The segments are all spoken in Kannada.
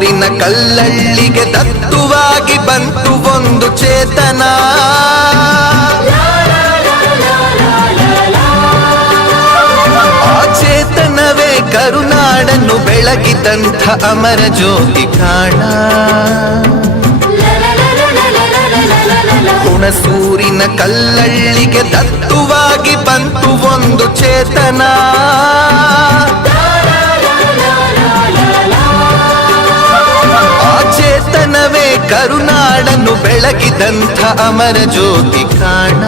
ಹುಣಸೂರಿನ ಕಲ್ಲಳ್ಳಿಗೆ ದತ್ತುವಾಗಿ ಬಂತು ಒಂದು ಚೇತನ. ಆ ಚೇತನವೇ ಕರುನಾಡನ್ನು ಬೆಳಗಿದಂಥ ಅಮರ ಜ್ಯೋತಿ ಕಾಣ. ಹುಣಸೂರಿನ ಕಲ್ಲಳ್ಳಿಗೆ ದತ್ತುವಾಗಿ ಬಂತು ಒಂದು ಚೇತನ. ಆ ಚೇತನವೇ ಕರುನಾಡನ್ನು ಬೆಳಗಿದಂಥ ಅಮರ ಜ್ಯೋತಿ ಕಾಣ.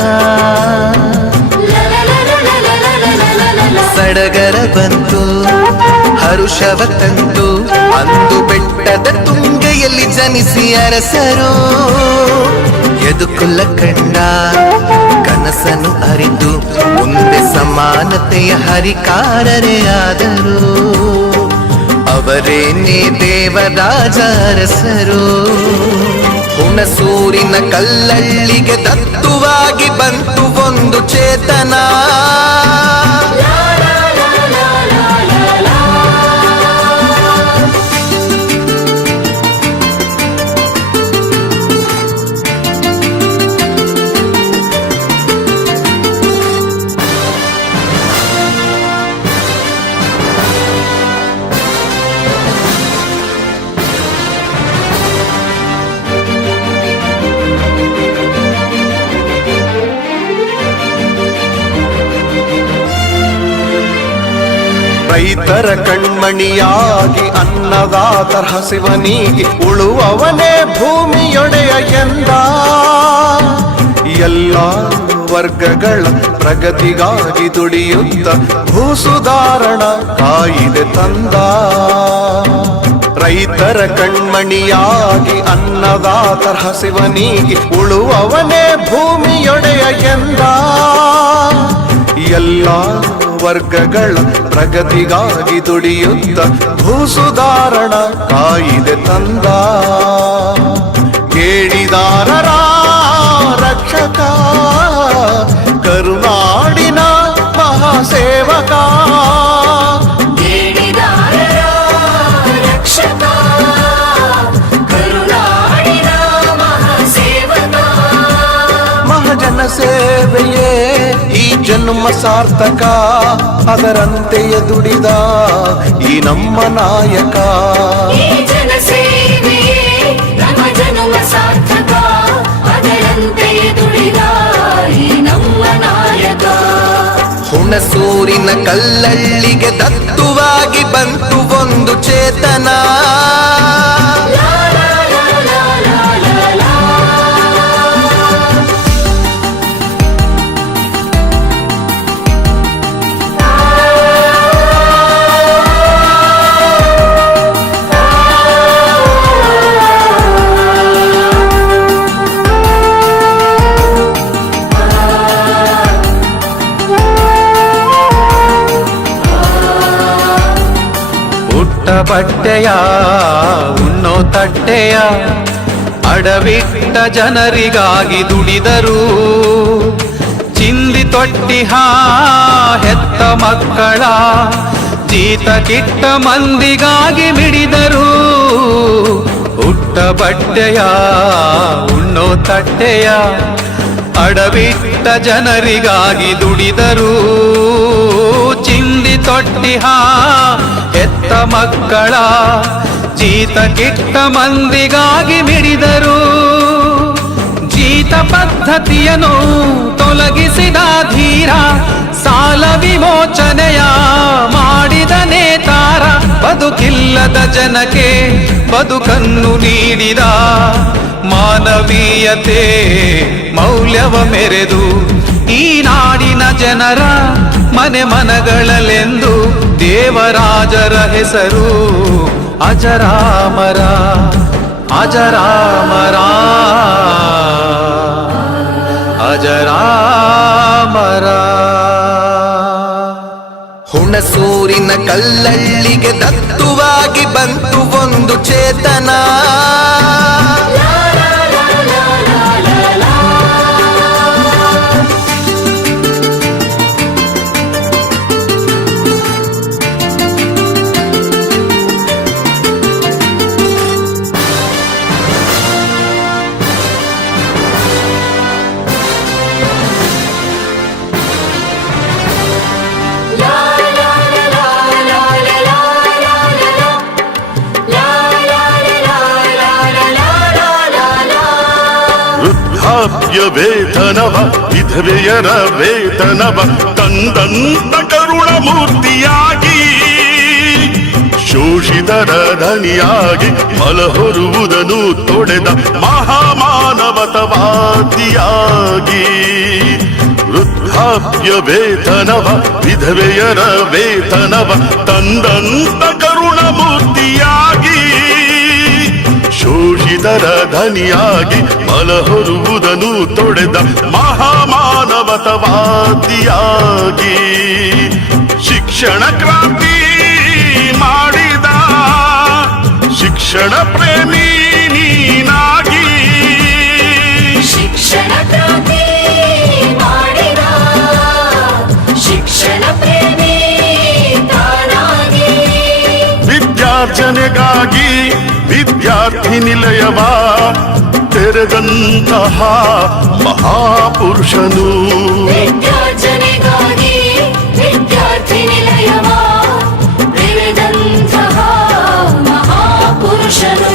ಸಡಗರ ಬಂತು ಹರುಷವ ತಂತು ಅಂದು ಬೆಟ್ಟದ ತುಂಗೆಯಲ್ಲಿ ಜನಿಸಿ ಅರಸರು. ಯದುಕುಲ ಕಂಡ ಕನಸನ್ನು ಅರಿತು ಮುಂದೆ ಸಮಾನತೆಯ ಹರಿಕಾರರೇ ಆದರು. ಅವರೇನೇ ದೇವರಾಜ ಅರಸರು. ಹುಣಸೂರಿನ ಕಲ್ಲಳ್ಳಿಗೆ ದತ್ತುವಾಗಿ ಬಂತು ಒಂದು ಚೇತನ. ರೈತರ ಕಣ್ಮಣಿಯಾಗಿ ಅನ್ನದಾತರ ಹಸಿವನಿಗೆ ಉಳುವವನೇ ಭೂಮಿಯೊಡೆಯ ಎಂದ. ಎಲ್ಲ ವರ್ಗಗಳ ಪ್ರಗತಿಗಾಗಿ ದುಡಿಯುತ್ತ ಭೂಸುಧಾರಣ ಕಾಯಿದೆ ತಂದ. ರೈತರ ಕಣ್ಮಣಿಯಾಗಿ ಅನ್ನದಾತರ ಹಸಿವನಿಗೆ ಉಳುವವನೇ ಭೂಮಿಯೊಡೆಯ ಎಂದ. ಎಲ್ಲ ವರ್ಗಗಳ ಪ್ರಗತಿಗಾಗಿ ದುಡಿಯುತ್ತ ಭೂಸುಧಾರಣ ಕಾಯಿದೆ ತಂದ. ಕೇಳಿದಾರರ ರಕ್ಷಕ ಕರುನಾಡಿನ ಮಹಾಸೇವಕ. ಮಹಾಜನ ಸೇವೆಯೇ ಈ ಜನ್ಮ ಸಾರ್ಥಕ. ಅದರಂತೆಯೇ ದುಡಿದ ಈ ನಮ್ಮ ನಾಯಕ. ಹುಣಸೂರಿನ ಕಲ್ಲಳ್ಳಿಗೆ ದತ್ತುವಾಗಿ ಬಂತು ಒಂದು ಚೇತನ. ಬಟ್ಟೆಯ ಉಣ್ಣೋ ತಟ್ಟೆಯ ಅಡವಿಟ್ಟ ಜನರಿಗಾಗಿ ದುಡಿದರು. ಚಿಂದಿ ತೊಟ್ಟಿಹ ಹೆತ್ತ ಮಕ್ಕಳ ಜೀತ ಕಿಟ್ಟ ಮಂದಿಗಾಗಿ ಮಿಡಿದರು. ಉಟ್ಟ ಬಟ್ಟೆಯ ಉಣ್ಣೋ ತಟ್ಟೆಯ ಅಡವಿಟ್ಟ ಜನರಿಗಾಗಿ ದುಡಿದರು. ಚಿಂದಿ ತೊಟ್ಟಿಹ ಹೆತ್ತ ಮಕ್ಕಳ ಜೀತ ಕಿಟ್ಟ ಮಂದಿಗಾಗಿ ಮಿಡಿದರು. ಜೀತ ಪದ್ಧತಿಯನ್ನು ತೊಲಗಿಸಿದ ಧೀರ ಸಾಲ ವಿಮೋಚನೆಯ ಮಾಡಿದ ನೇತಾರ. ಬದುಕಿಲ್ಲದ ಜನಕ್ಕೆ ಬದುಕನ್ನು ನೀಡಿದ ಮಾನವೀಯತೆ ಮೌಲ್ಯವ ಮೆರೆದು ಈ ನಾಡಿನ ಜನರ ಮನೆ ಮನಗಳಲ್ಲೆಂದು ದೇವರಾಜರ ಹೆಸರು ಅಜರಾಮರ ಅಜರಾಮರ ಅಜರಾಮರ. ಹುಣಸೂರಿನ ಕಲ್ಲಳ್ಳಿಗೆ ದತ್ತುವಾಗಿ ಬಂತು ಒಂದು ಚೇತನ. ವೃದ್ಧಾಪ್ಯ ವೇತನವ ವಿಧವೆಯರ ವೇತನವ ತಂದಂತ ಕರುಣಮೂರ್ತಿಯಾಗಿ ಶೋಷಿತರ ಧನಿಯಾಗಿ ಮಲಹೊರುವುದನ್ನು ತೊಡೆದ ಮಹಾಮಾನವತವಾದಿಯಾಗಿ ವೃದ್ಧಾಪ್ಯ ವೇತನವ ವಿಧವೆಯರ ವೇತನವ ತಂದಂತ ಕರುಣಮೂರ್ತಿಯಾಗಿ ಶೋಷಿತರ ಧನಿಯಾಗಿ ಮಲಹೊರುವುದನ್ನು ತೊಡೆದ ಮಹಾಮಾನವತವಾದಿಯಾಗಿ ಶಿಕ್ಷಣ ಕ್ರಾಂತಿ ಮಾಡಿದ ಶಿಕ್ಷಣ ಪ್ರೇಮಿ ನೀನಾಗಿ ಶಿಕ್ಷಣ ಕ್ರಾಂತಿ ಮಾಡಿದ ಶಿಕ್ಷಣ ಪ್ರೇಮಿ ತಾನಾಗಿ ವಿದ್ಯಾರ್ಜನೆಗಾಗಿ ವಿದ್ಯಾರ್ಥಿ ನಿಲಯವ ತೆರೆದಂತಹ ಮಹಾಪುರುಷನು ವಿದ್ಯಾರ್ಜನೆಗಾಗಿ ವಿದ್ಯಾರ್ಥಿ ನಿಲಯವ ತೆರೆದಂತಹ ಮಹಾಪುರುಷನು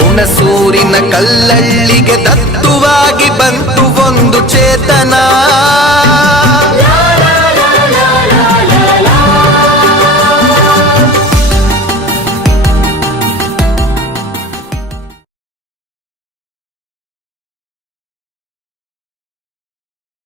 ಹುಣಸೂರಿನ ಕಲ್ಲಳ್ಳಿಗೆ ದತ್ತುವಾಗಿ ಬಂತು ಒಂದು ಚೇತನ